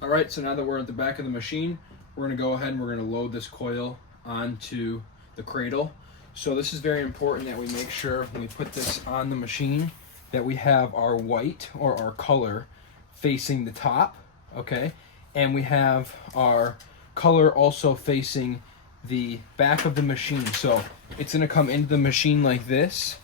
All right, so now that we're at the back of the machine, we're gonna go ahead and we're gonna load this coil onto the cradle. So this is very important that we make sure when we put this on the machine that we have our white or our color facing the top, okay? And we have our color also facing the back of the machine. So it's gonna come into the machine like this.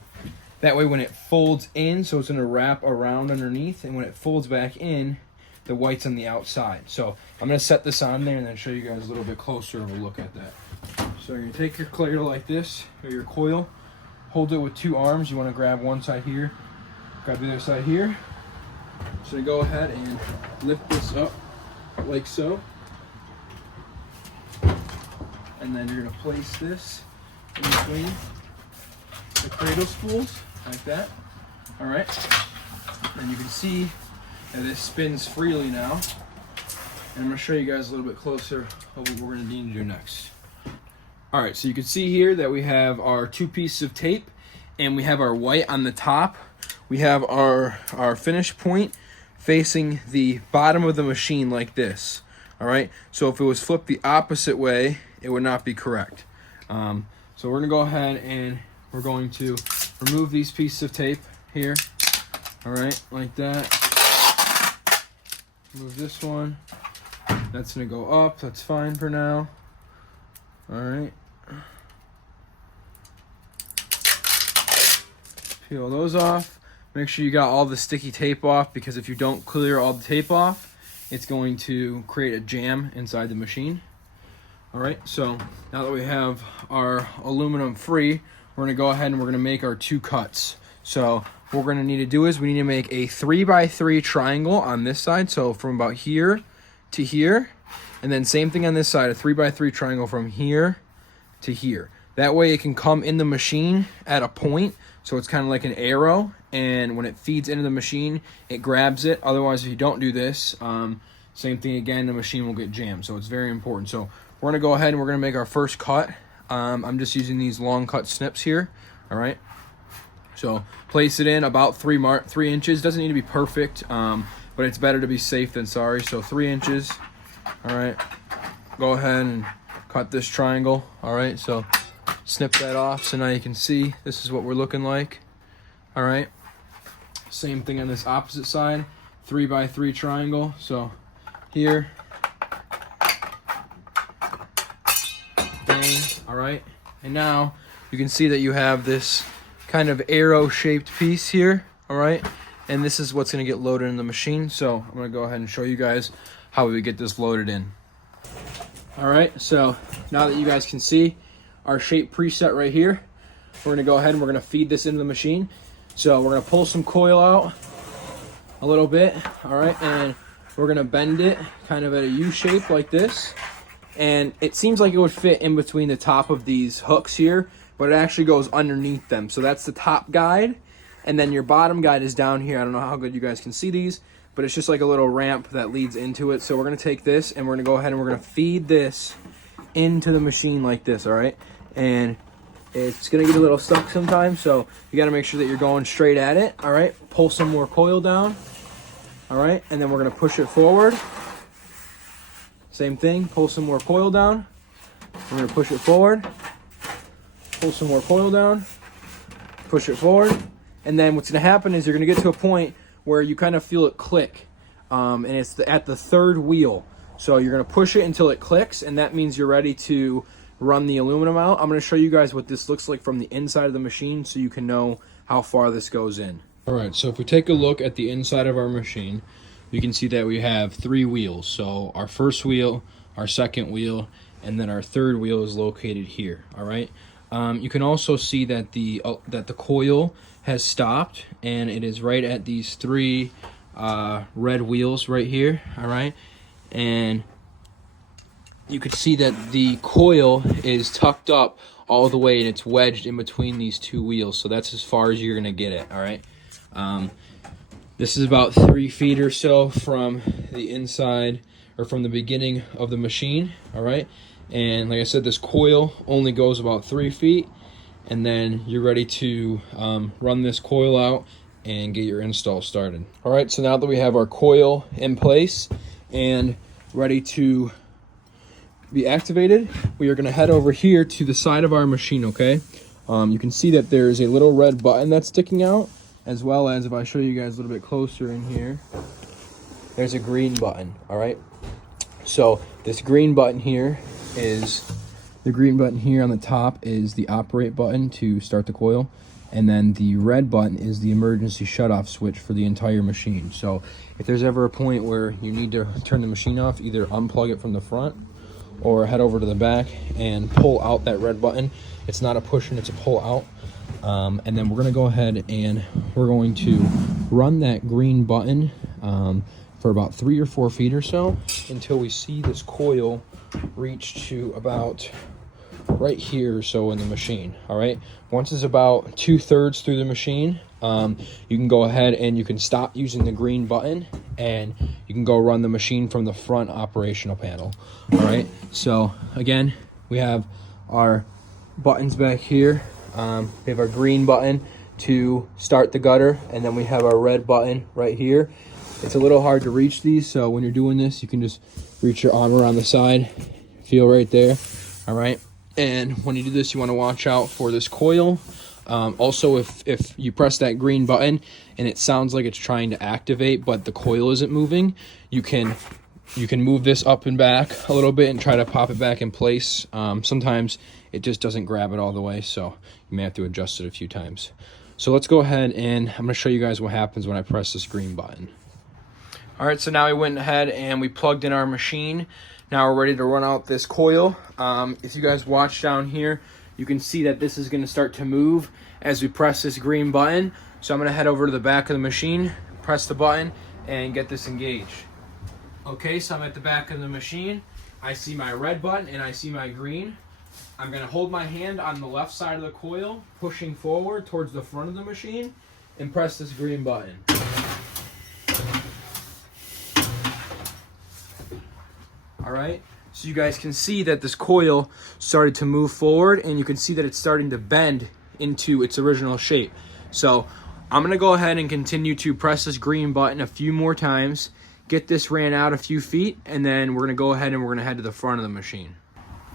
That way when it folds in, so it's gonna wrap around underneath, and when it folds back in, the white's on the outside. So I'm gonna set this on there and then show you guys a little bit closer of a look at that. So you're gonna take your cradle like this, or your coil, hold it with two arms. You wanna grab one side here, grab the other side here. So you go ahead and lift this up like so. And then you're gonna place this in between the cradle spools, like that. All right, and you can see that this spins freely now. And I'm gonna show you guys a little bit closer of what we're gonna need to do next. All right, so you can see here that we have our two pieces of tape and we have our white on the top. We have our finish point facing the bottom of the machine like this. All right, so if it was flipped the opposite way, it would not be correct. So we're gonna go ahead and we're going to remove these pieces of tape here. All right, like that. Move this one. That's gonna go up. That's fine for now. All right. Peel those off. Make sure you got all the sticky tape off, because if you don't clear all the tape off, it's going to create a jam inside the machine. All right, so now that we have our aluminum free, we're gonna go ahead and we're gonna make our two cuts. So what we're gonna need to do is we need to make a 3x3 triangle on this side. So from about here to here, and then same thing on this side, a 3x3 triangle from here to here. That way it can come in the machine at a point. So it's kind of like an arrow, and when it feeds into the machine, it grabs it. Otherwise, if you don't do this, same thing again, the machine will get jammed. So it's very important. So we're gonna go ahead and we're gonna make our first cut. I'm just using these long cut snips here. All right. So place it in about 3 inches. Doesn't need to be perfect, but it's better to be safe than sorry. So 3 inches. All right. Go ahead and cut this triangle. All right. So snip that off. So now you can see this is what we're looking like. All right. Same thing on this opposite side. 3x3 triangle. So here. Bang. All right. And now you can see that you have this kind of arrow shaped piece here. All right. And this is what's going to get loaded in the machine. So I'm going to go ahead and show you guys how we get this loaded in. All right. So now that you guys can see our shape preset right here, we're going to go ahead and we're going to feed this into the machine. So we're going to pull some coil out a little bit. All right. And we're going to bend it kind of at a U shape like this. And it seems like it would fit in between the top of these hooks here, but it actually goes underneath them. So that's the top guide, and then your bottom guide is down here. I don't know how good you guys can see these, but it's just like a little ramp that leads into it. So we're gonna take this and we're gonna go ahead and we're gonna feed this into the machine like this, all right? And it's gonna get a little stuck sometimes, so you gotta make sure that you're going straight at it, all right? Pull some more coil down, all right? And then we're gonna push it forward. Same thing, pull some more coil down. We're gonna push it forward. Pull some more coil down, push it forward. And then what's gonna happen is you're gonna get to a point where you kind of feel it click. And it's at the third wheel. So you're gonna push it until it clicks, and that means you're ready to run the aluminum out. I'm gonna show you guys what this looks like from the inside of the machine so you can know how far this goes in. All right, so if we take a look at the inside of our machine, you can see that we have 3 wheels. So our first wheel, our second wheel, and then our third wheel is located here, all right? You can also see that the coil has stopped, and it is right at these 3 red wheels right here, all right? And you could see that the coil is tucked up all the way, and it's wedged in between these 2 wheels. So that's as far as you're gonna get it, all right? This is about 3 feet or so from the inside, or from the beginning of the machine, all right? And like I said, this coil only goes about 3 feet, and then you're ready to run this coil out and get your install started. All right, so now that we have our coil in place and ready to be activated, we are going to head over here to the side of our machine, okay? You can see that there's a little red button that's sticking out, as well as, if I show you guys a little bit closer in here, there's a green button, all right? So this green button here is, the green button here on the top is the operate button to start the coil, and then the red button is the emergency shutoff switch for the entire machine. So if there's ever a point where you need to turn the machine off, either unplug it from the front or head over to the back and pull out that red button. It's not a push in, it's a pull out. And then we're gonna go ahead and we're going to run that green button for about 3 or 4 feet or so until we see this coil reach to about right here or so in the machine. All right, once it's about 2/3 through the machine, you can go ahead and you can stop using the green button and you can go run the machine from the front operational panel. All right, so again, we have our buttons back here. We have our green button to start the gutter, and then we have our red button right here. It's a little hard to reach these, so when you're doing this, you can just reach your arm around the side, feel right there. All right, and when you do this, you want to watch out for this coil. Also, if you press that green button and it sounds like it's trying to activate but the coil isn't moving, you can move this up and back a little bit and try to pop it back in place. Sometimes it just doesn't grab it all the way, so you may have to adjust it a few times. So let's go ahead and I'm going to show you guys what happens when I press this green button. All right, so now we went ahead and we plugged in our machine. Now we're ready to run out this coil. If you guys watch down here, you can see that this is going to start to move as we press this green button. So I'm going to head over to the back of the machine, press the button, and get this engaged. Okay, so I'm at the back of the machine. I see my red button and I see my green. I'm going to hold my hand on the left side of the coil, pushing forward towards the front of the machine, and press this green button. All right, so you guys can see that this coil started to move forward, and you can see that it's starting to bend into its original shape. So I'm going to go ahead and continue to press this green button a few more times, get this ran out a few feet, and then we're going to go ahead and we're going to head to the front of the machine.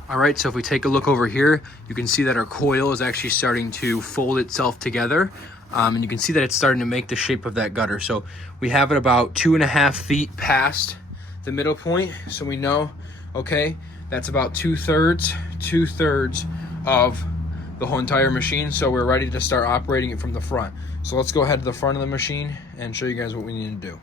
All right, so if we take a look over here, you can see that our coil is actually starting to fold itself together. And you can see that it's starting to make the shape of that gutter. So we have it about 2.5 feet past the middle point. So we know, okay, that's about 2/3 of the whole entire machine. So we're ready to start operating it from the front. So let's go ahead to the front of the machine and show you guys what we need to do.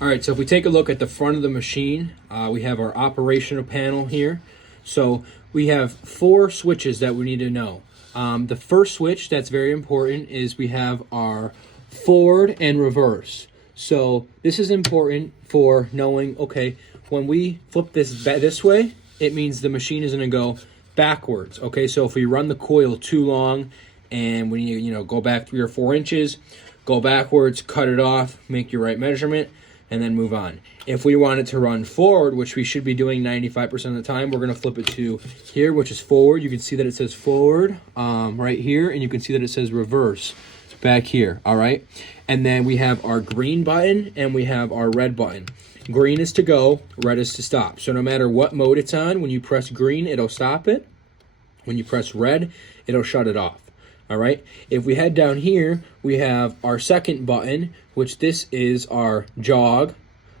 All right, so if we take a look at the front of the machine, we have our operational panel here. So we have 4 switches that we need to know. The first switch that's very important is we have our forward and reverse. So this is important for knowing, okay, when we flip this way, it means the machine is going to go backwards. Okay, so if we run the coil too long and we need to go back 3 or 4 inches, go backwards, cut it off, make your right measurement, and then move on. If we want it to run forward, which we should be doing 95% of the time, we're going to flip it to here, which is forward. You can see that it says forward right here, and you can see that it says reverse back here, all right? And then we have our green button and we have our red button. Green is to go, red is to stop. So no matter what mode it's on, when you press green, it'll stop it. When you press red, it'll shut it off. All right. If we head down here, we have our second button, which this is our jog.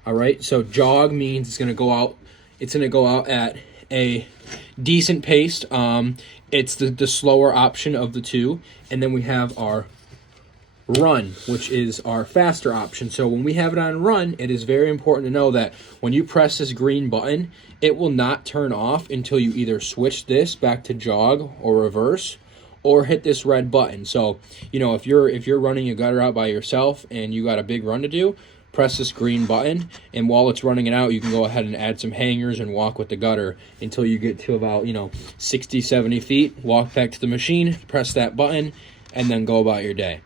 All right. So jog means it's going to go out. It's going to go out at a decent pace. It's the slower option of the two. And then we have our run, which is our faster option. So when we have it on run, it is very important to know that when you press this green button, it will not turn off until you either switch this back to jog or reverse, or hit this red button. So, if you're running a gutter out by yourself and you got a big run to do, press this green button, and while it's running it out, you can go ahead and add some hangers and walk with the gutter until you get to about 60, 70 feet. Walk back to the machine, press that button, and then go about your day.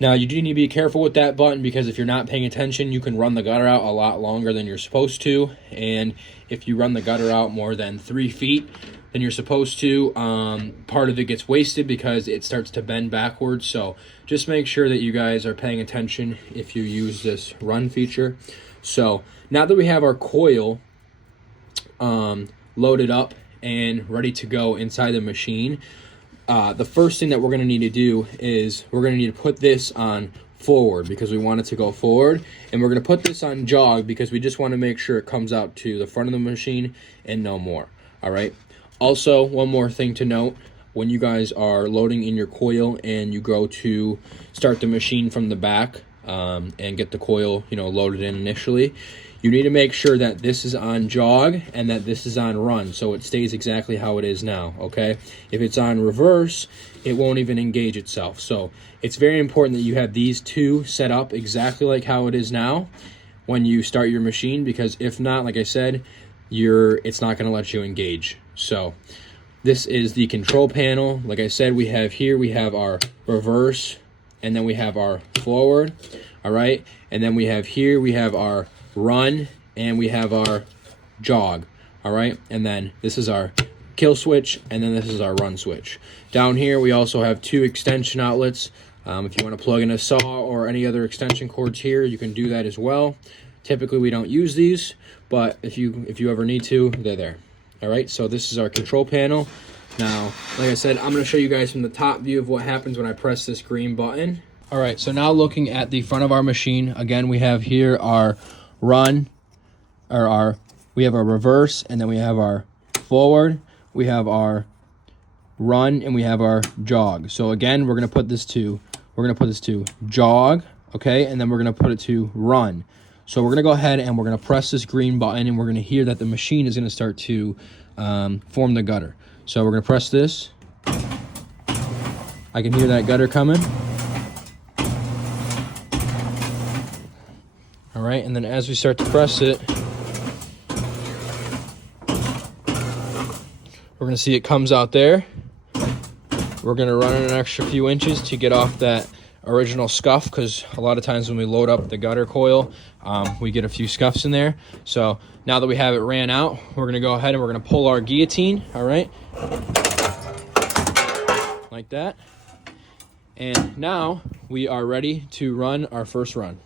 Now you do need to be careful with that button, because if you're not paying attention, you can run the gutter out a lot longer than you're supposed to. And if you run the gutter out more than 3 feet than you're supposed to, part of it gets wasted because it starts to bend backwards. So just make sure that you guys are paying attention if you use this run feature. So now that we have our coil loaded up and ready to go inside the machine, the first thing that we're going to need to do is we're going to need to put this on forward because we want it to go forward, and we're going to put this on jog because we just want to make sure it comes out to the front of the machine and no more. All right. Also, one more thing to note: when you guys are loading in your coil and you go to start the machine from the back and get the coil, loaded in initially, you need to make sure that this is on jog and that this is on run, so it stays exactly how it is now, okay? If it's on reverse, it won't even engage itself. So it's very important that you have these two set up exactly like how it is now when you start your machine, because if not, like I said, it's not gonna let you engage. So this is the control panel. Like I said, we have our reverse, and then we have our forward, all right? And then we have our run, and we have our jog, all right? And then this is our kill switch, and then this is our run switch. Down here we also have two extension outlets. If you want to plug in a saw or any other extension cords here, you can do that as well. Typically we don't use these, but if you ever need to, they're there. All right, so this is our control panel. Now, like I said, I'm going to show you guys from the top view of what happens when I press this green button. All right, so now looking at the front of our machine, again, we have here our run, we have our reverse, and then we have our forward, we have our run, and we have our jog. So again, we're gonna put this to jog, okay, and then we're gonna put it to run. So we're gonna go ahead and we're gonna press this green button, and we're gonna hear that the machine is gonna start to form the gutter. So we're gonna press this. I can hear that gutter coming. All right, and then as we start to press it, we're gonna see it comes out there. We're gonna run it an extra few inches to get off that original scuff, because a lot of times when we load up the gutter coil, we get a few scuffs in there. So now that we have it ran out, we're gonna go ahead and we're gonna pull our guillotine, all right? Like that. And now we are ready to run our first run.